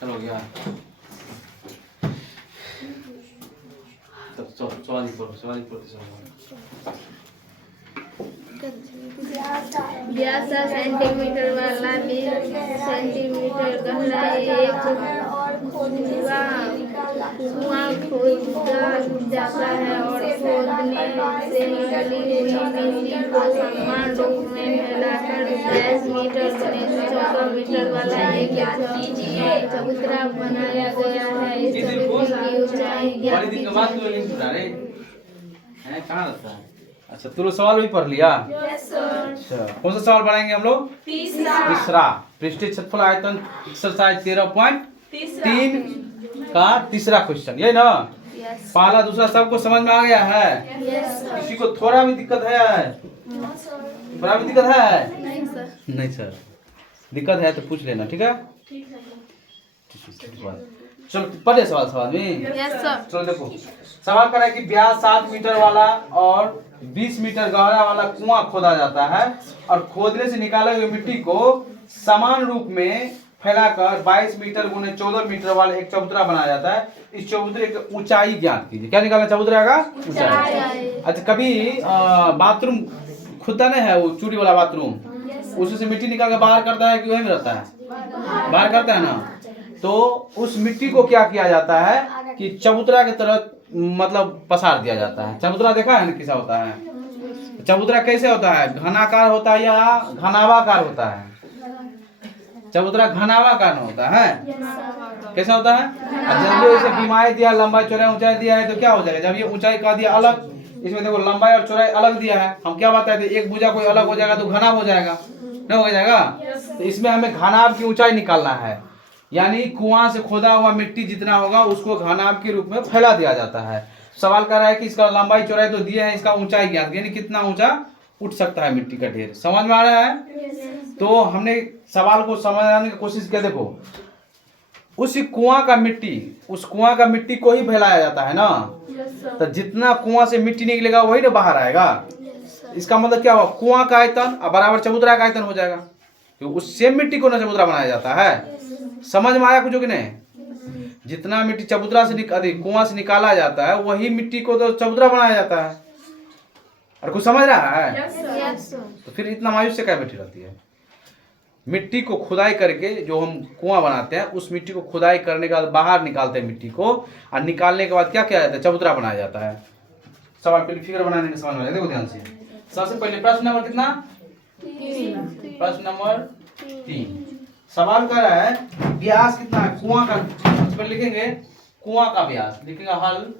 चलो गया। तब सवाल व्यास सेंटीमीटर वाला 20 सेंटीमीटर गहराई एक कुआं खोदा जाता है और खोदने से निकली हुई मिट्टी को समान रूप में फैलाकर 22 मीटर गुने 14 मीटर वाला एक चबूतरा बनाया गया है। इस चबूतरे की ऊंचाई कहाँ रहता है? अच्छा, तू सवाल भी पढ़ लिया? अच्छा, कौन सा सवाल पढ़ाएंगे हम लोग? तीसरा। पृष्ठीय क्षेत्रफल आयतन एक्सरसाइज 13.3 का तीसरा क्वेश्चन, यही ना? पहला दूसरा सबको समझ में आ गया है? किसी को थोड़ा भी दिक्कत है? थोड़ा भी दिक्कत है? नहीं सर। दिक्कत है तो पूछ लेना, ठीक है? चलो पढ़े सवाल में। चलो देखो, सवाल कर रहा है कि व्यास 7 मीटर वाला और 20 मीटर गहरा वाला कुआं खोदा जाता है और खोदने से निकाले हुए मिट्टी को समान रूप में फैलाकर 22 मीटर गुने 14 मीटर वाला एक चबूतरा बनाया जाता है। इस चबूतरे की ऊंचाई ज्ञात कीजिए। क्या निकालना चबूतरे का? ऊंचाई। अच्छा, कभी बाथरूम खुदता नहीं है वो चूड़ी वाला बाथरूम, उसी से मिट्टी निकाल कर बाहर करता है कि वही में रहता है? बाहर करता है ना। तो उस मिट्टी को क्या किया जाता है कि चबूतरा की तरह मतलब पसार दिया जाता है। चबूतरा देखा है ना कैसा होता है? चबूतरा कैसे होता है? घनाकार होता है या घनावाकार होता है? चबूतरा घनावाकार होता है। कैसा होता है? जब ये इसे बीमारी दिया, लंबाई चौड़ाई ऊंचाई दिया है तो क्या हो जाएगा? जब ये ऊंचाई का दिया अलग, इसमें देखो लंबाई और चौड़ाई अलग दिया है, हम क्या बताए थे? एक भुजा कोई अलग हो जाएगा तो घनाभ हो जाएगा, नहीं हो जाएगा? तो इसमें हमें घनाभ की ऊंचाई निकालना है, यानी कुआं से खोदा हुआ मिट्टी जितना होगा उसको घनाभ के रूप में फैला दिया जाता है। सवाल कर रहा है कि इसका लंबाई चौड़ाई तो दिया है, इसका ऊंचाई ज्ञात, यानी कितना ऊंचा उठ सकता है मिट्टी का ढेर। समझ में आ रहा है? तो हमने सवाल को समझने की कोशिश किया। देखो, उस कुआं का मिट्टी को ही फैलाया जाता है ना। तो जितना कुआं से मिट्टी निकलेगा वही ना बाहर आएगा। इसका मतलब क्या हुआ? कुआं का आयतन बराबर चबूतरा का आयतन हो जाएगा, तो उस सेम मिट्टी को ना चबूतरा बनाया जाता है। समझ में आया कुछ कि नहीं? जितना मिट्टी चबूतरा से कुआं से निकाला जाता है वही मिट्टी को तो चबूतरा बनाया जाता है। और कुछ समझ रहा है? तो फिर इतना मायूस से क्या बैठी रहती है? मिट्टी को खुदाई करके जो हम कुआं बनाते हैं, उस मिट्टी को खुदाई करने के बाद बाहर निकालते हैं मिट्टी को, और निकालने के बाद क्या किया जाता है? चबूतरा बनाया जाता है। सवाल पहले फिगर बनाने का समझ में आया? देखो ध्यान से। सबसे पहले प्रश्न नंबर कितना? प्रश्न नंबर 3। सवाल कर रहा है व्यास कितना है कुआं का। इस पर लिखेंगे कुआं का व्यास, लिखेंगे हल।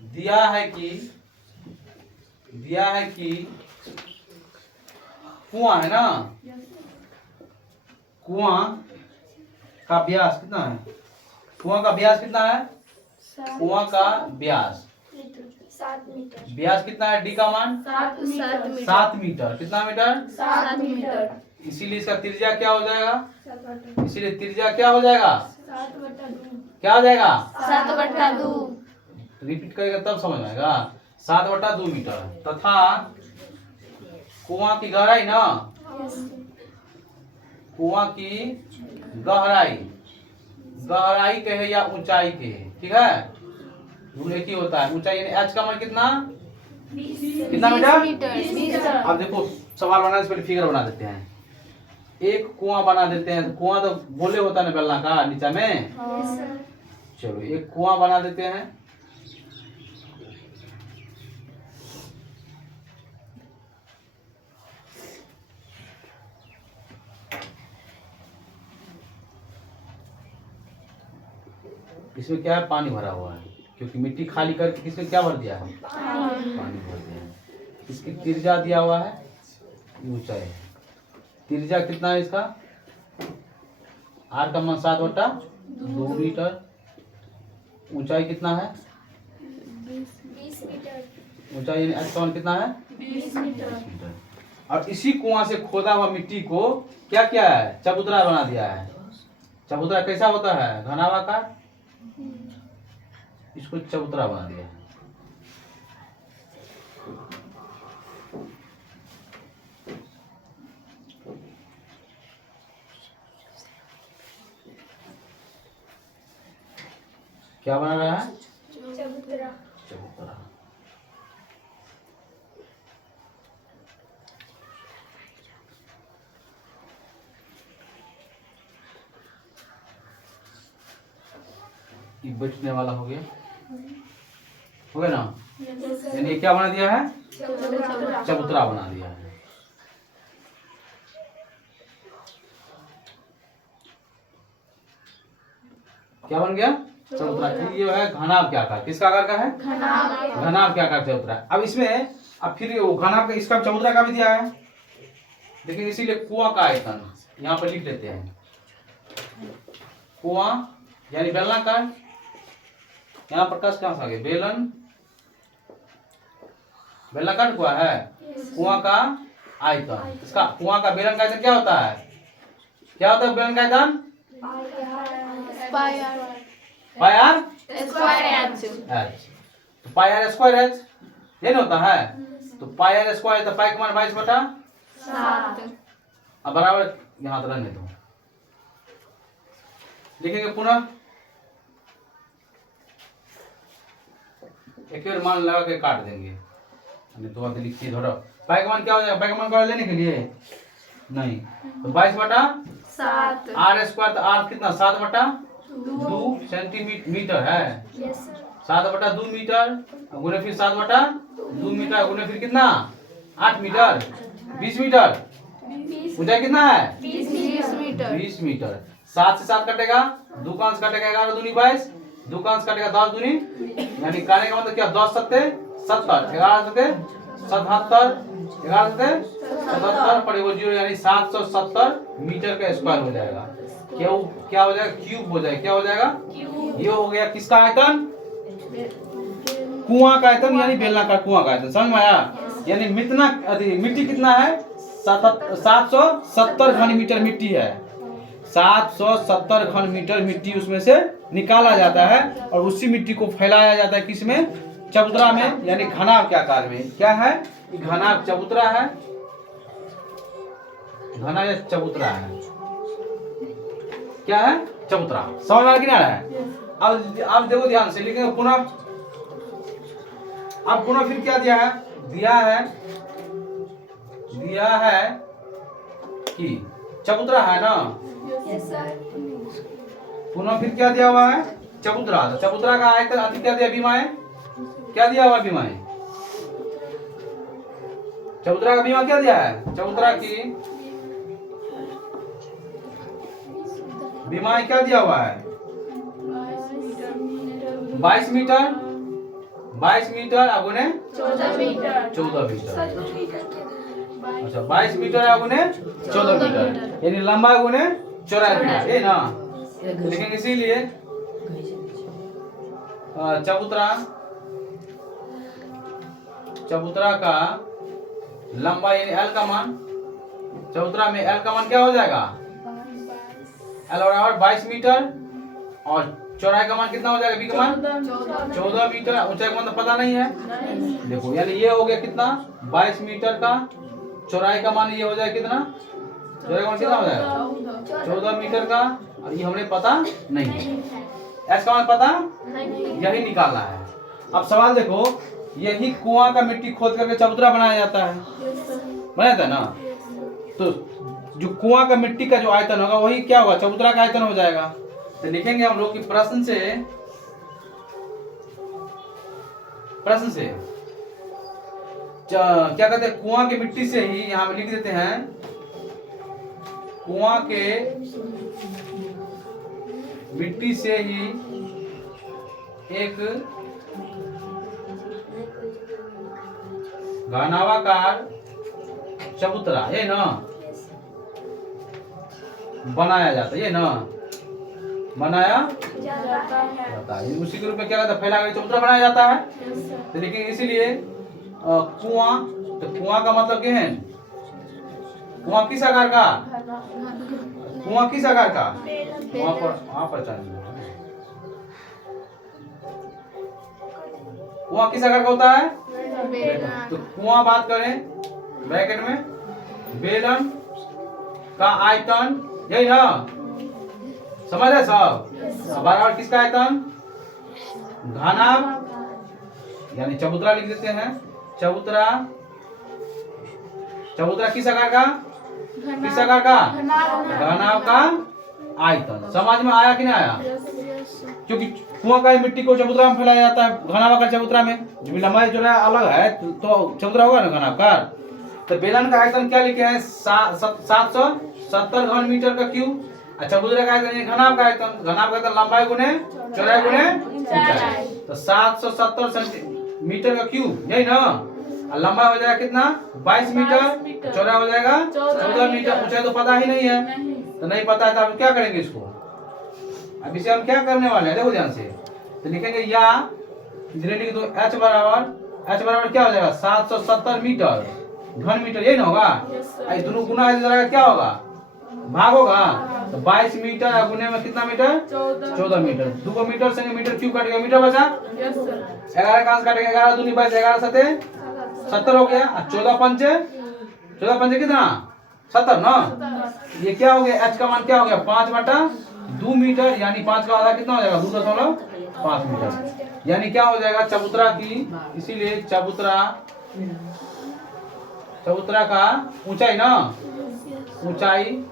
दिया है कि कुआं है ना, कुआं का व्यास कितना है? कुआं का व्यास कितना है? कुआं का व्यास 7 मीटर। व्यास कितना है? डी का मान 7 मीटर। कितना मीटर? 7 मीटर। इसीलिए इसका त्रिज्या क्या हो जाएगा? इसीलिए त्रिज्या क्या हो जाएगा? 7/2। क्या हो जाएगा? 7/2। रिपीट करेगा तब समझ में आएगा। 7/2 मीटर तथा कुआं की गहराई ना, कुआं की गहराई के है या ऊंचाई के है, ठीक है? दोनों एक ही होता है। ऊंचाई यानी एच का मान कितना? 20 मीटर। अब देखो, सवाल बनाने से पहले फिगर बना देते हैं। एक कुआं बना देते हैं। कुआं तो गोले होता है ना बेलना का नीचा में। चलो एक कुआं बना देते हैं। इसमें क्या है? पानी भरा हुआ है, क्योंकि मिट्टी खाली करके इसमें क्या भर दिया है? पानी भर दिया है। इसकी त्रिज्या दिया हुआ है, ऊंचाई है। त्रिज्या कितना है इसका? आर का मान 7/2 मीटर। ऊंचाई कितना है? 20 मीटर। ऊंचाई यानी एच का मान कितना है? 20 मीटर। और इसी कुआं से खोदा हुआ मिट्टी को क्या किया है? चबूतरा बना दिया है। चबूतरा कैसा होता है? घनावाकार। इसको चबूतरा बना दिया है। क्या बना रहा है? चबूतरा। चबूतरा। ये बैठने वाला हो गया ना? यानी क्या बना दिया है? चबूतरा बना दिया है। क्या बन गया? चबूतरा। ये है घनाभ के आकार। किसका आकार का है? घनाभ के आकार चबूतरा। अब इसमें अब फिर वो घनाभ का इसका चबूतरा का भी दिया है, लेकिन इसीलिए कुआं का आयतन यहाँ पर लिख लेते हैं। कुआं यानी बेलनाकार। यहाँ प्रकाश कहाँ से आ गया? बेलन, बेलनाकार कुआं है। कुआं का आयतन, इसका कुआं का बेलन का आयतन क्या होता है? क्या होता है बेलन का आयतन? पाई आर स्क्वायर एच, ये होता है। तो पाई आर स्क्वायर, तो पाई का मान 22/7। अब बराबर यहाँ रहने दो, लिखेंगे पुनः। एक बार मान लगा के काट देंगे, तो बात लिखिए थोड़ा। पाई का मान क्या हो जाएगा? पाई का मान क्या लेने के लिए नहीं, तो 22/7। आर स्क्वायर, तो आर कितना? 7/2 सेंटीमीटर है। 7/2 मीटर गुने फिर 7/2 मीटर गुने फिर कितना? 8 मीटर। 20 मीटर। ऊंचाई कितना है? 20 मीटर। 7 से 7 कटेगा, 2 का अंश कटेगा 11 दूनी 22, 2 का अंश कटेगा 10 दूनी, यानी कहने का मतलब क्या? 10 सत्ते 70, 11 सत्ते 77, 11 सत्ते 77 पर वो 0, यानी 770 मीटर का स्क्वायर हो जाएगा। क्या हो जाएगा? क्यूब हो जाएगा। क्या हो जाएगा? ये हो गया किसका आयतन? कुआं का आयतन, यानी बेलनाकार कुआं का आयतन। समझ में आया? यानी मिट्टी कितना है? 770 घन मीटर मिट्टी है। 770 घन मीटर मिट्टी उसमें से निकाला जाता है और उसी मिट्टी को फैलाया जाता है किसमें? चबूतरा में, यानी घनाभ के आकार में। क्या है? घनाभ चबूतरा है। घना या चबूतरा है। क्या है? चबूतरा। समझ में आ रहा है? अब देखो ध्यान से, लिखेंगे पुनः। अब पुनः फिर क्या दिया है? दिया है कि चबूतरा है ना? पुनः फिर क्या दिया हुआ है? चबूतरा। तो चबूतरा का आयतन अधिक क्या दिया? बीमाएं। क्या दिया हुआ? बीमाएं। चबूतरा का बीमा क्या दिया है? चबूतरा की बीमाएं क्या दिया हुआ है? 22 मीटर। 22 metre अगुने 14 metre. अच्छा, 22 मीटर अगुने 14 मीटर, यानी लंबा गुने चौड़ाई मीटर, ये ना लिखेंगे। इसीलिए चबूतरा का लंबा यानी एल का मान, चबूतरा में एल का मान क्या हो जाएगा? एल बराबर 22 मीटर, और चौड़ाई का मान कितना हो जाएगा? बी का मान 14 मीटर। ऊंचाई का मान तो पता नहीं है, देखो, यानी ये हो गया कितना? 22 मीटर का। चौड़ाई का मान ये हो जाएगा कितना? चौड़ाई का मान कितना हो जाएगा? 14 मीटर का। और ये हमने पता नहीं है। एस का मान पता यही निकालना है। अब सवाल देखो, यही कुआं का मिट्टी खोद करके चबूतरा बनाया जाता है, बनाया था ना? तो जो कुआं का मिट्टी का जो आयतन होगा वही क्या होगा? चबूतरा का आयतन हो जाएगा। तो लिखेंगे हम लोग कि प्रश्न से क्या कहते हैं? कुआं की मिट्टी से ही, यहां पे लिख देते हैं, कुआं के मिट्टी से ही एक घनाभाकार चबूतरा, ये ना बनाया जाता है, ये ना बनाया जाता है। उसी के रूप में क्या कहता है? फैला हुआ चबूतरा बनाया जाता है। तो लेकिन इसीलिए कुआं, तो कुआं का मतलब क्या है? कुआं किस आकार का? कुआं किस आकार का? वहां पर कुआं किस आकार का होता है? तो कुआं बात करें ब्रैकेट में, बेलन का आयतन, यही ना? समझ है सब? बराबर किसका आयतन? घनाभ यानी चबूतरा लिख देते हैं। चबूतरा, चबूतरा किस आकार का, किस आकार का, घनाभ का आयतन। समझ में आया कि नहीं आया? क्योंकि कुआं का मिट्टी को चबूतरा में फैलाया जाता है, घनाभ आकार चबूतरा में जो लंबाई जो है अलग है तो चबूतरा होगा ना घनाभ का। तो बेलन का आयतन क्या लिखे हैं 770 घन मीटर का क्यूब। चबूतरे का आयतन घनाभ का आयतन, घनाभ का आयतन लंबाई गुने चौड़ाई गुने ऊंचाई। तो 770 सेंटीमीटर का क्यूब, यही ना। और लंबाई हो जाएगा कितना 22 मीटर, चौड़ाई हो जाएगा 14 मीटर। ऊंचाई तो पता ही नहीं है, तो नहीं पता है तो आप क्या करेंगे इसको। अब इसे हम क्या करने वाले हैं देखो ध्यान से। तो लिखेंगे या धीरे लिख दो h बराबर क्या हो जाएगा 770 मीटर घन मीटर, यही ना होगा। दोनों गुना है क्या होगा भाग होगा। तो 22 मीटर गुने में कितना मीटर 14 मीटर। 2 मीटर से मीटर क्यूब काट गया, मीटर बचा 11 का काटेगा 11 दूनी 22 11 सते 70 हो गया। 14 पंचे कितना 70 ना। ये क्या हो गया h का मान क्या हो गया 5/2 मीटर, यानी 5 का आधा कितना हो जाएगा 2.5 मीटर। यानी क्या हो जाएगा चबूतरा की, इसीलिए चबूतरा का ऊंचाई ना, ऊंचाई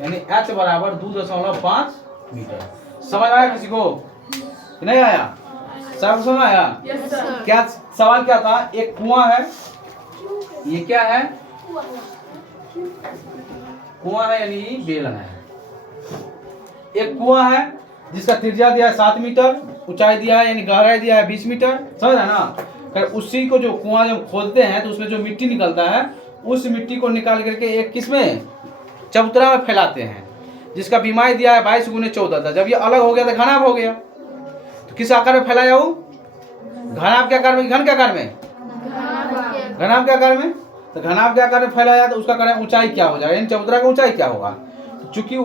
यानी h बराबर 2.5 मीटर। समझ आया किसी को नहीं आया? सब समझ आया? क्या सवाल क्या था, एक कुआं है, ये क्या है कुआं है यानी बेलन है। एक कुआं है जिसका त्रिज्या दिया है 7 मीटर, ऊंचाई दिया है यानी गहराई दिया है 20 मीटर, समझ रहा ना। उसी को जो कुआं जब खोदते हैं तो उसमें जो मिट्टी निकलता है उस मिट्टी को निकाल करके एक किसमें चबूतरा में फैलाते हैं, जिसका बीमारी दिया है 22 गुने 14 था। जब ये अलग हो गया तो घनाभ हो गया। तो किस आकार में फैलाया वो घनाभ के आकार में, घन के आकार में, घनाभ के आकार में। तो घनाभ के आकार में फैलाया तो उसका कारण ऊंचाई क्या हो जाएगा, यानी चबूतरा का ऊंचाई क्या होगा। चूंकि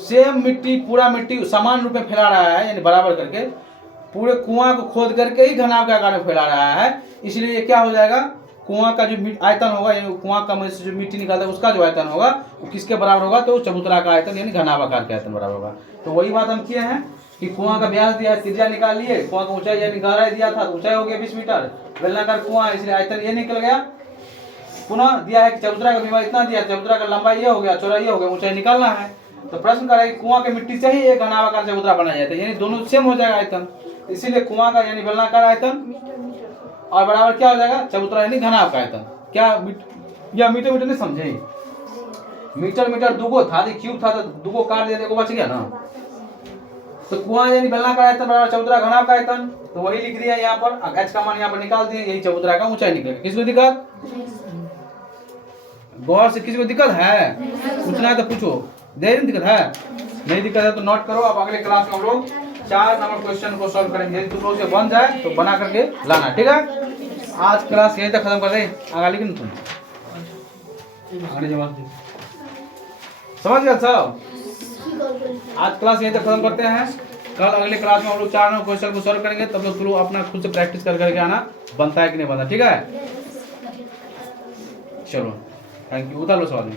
सेम मिट्टी पूरा मिट्टी समान रूप में फैला रहा है यानी बराबर करके पूरे कुआं को खोद करके ही घनाभ के आकार में फैला रहा है, इसलिए क्या हो जाएगा कुआं का जो आयतन होगा यानी कुआं का से जो मिट्टी निकालता है उसका जो आयतन होगा वो किसके बराबर होगा, तो चबूतरा का आयतन यानी घनाभ आकार के आयतन बराबर होगा। तो वही बात हम किए हैं कि कुआं का व्यास दिया है, त्रिज्या निकाल लिए, कुआं का ऊंचाई यानी गहराई दिया था तो ऊंचाई हो गया 20 मीटर, बेलनाकार कुआं इसलिए आयतन ये निकल गया। पुनः दिया है कि चबूतरा का बीमारी इतना दिया, चबूतरा का लंबाई ये हो गया, चौड़ाई ये हो गया, ऊंचाई निकालना है। तो प्रश्न कर रहा है कि कुआं के मिट्टी से ही एक घनाभ आकार चबूतरा बनाया जाता है, यानी दोनों सेम हो जाएगा आयतन, इसीलिए कुआं का यानी बेलनाकार आयतन और बराबर क्या हो जाएगा चबूतरा यानी घनाभ का आयतन। क्या या मीटर नहीं समझे, मीटर दुगो था, क्यूब था तो दुगो काट दिया देखो बच गया ना। तो कुआं यानी बेलनाकार आयतन बराबर चबूतरा घनाभ का आयतन, तो वही लिख दिया यहाँ पर। h का मान यहाँ पर निकाल दिए, यही चबूतरा का ऊंचाई निकलेगा। किसको दिक्कत, गौर से किसी को दिक्कत है, पूछना है तो पूछो, देर दिक्कत है नहीं दिक्कत है तो नोट करो। अब अगले क्लास में हम लोग 4 नंबर क्वेश्चन को सॉल्व करेंगे, यदि तुम लोग से बन जाए तो बना करके लाना, ठीक है। आज क्लास यहीं तक खत्म कर दे, आगे लेकिन तुम आगे जवाब समझ गए सब। आज क्लास यहीं तक खत्म करते हैं, कल अगले क्लास में हम लोग 4 नंबर क्वेश्चन को सॉल्व करेंगे, तब लोग तुम अपना खुद से प्रैक्टिस कर करके आना बनता है कि नहीं बनता, ठीक है। चलो थैंक यू, उतार लो सवाल में।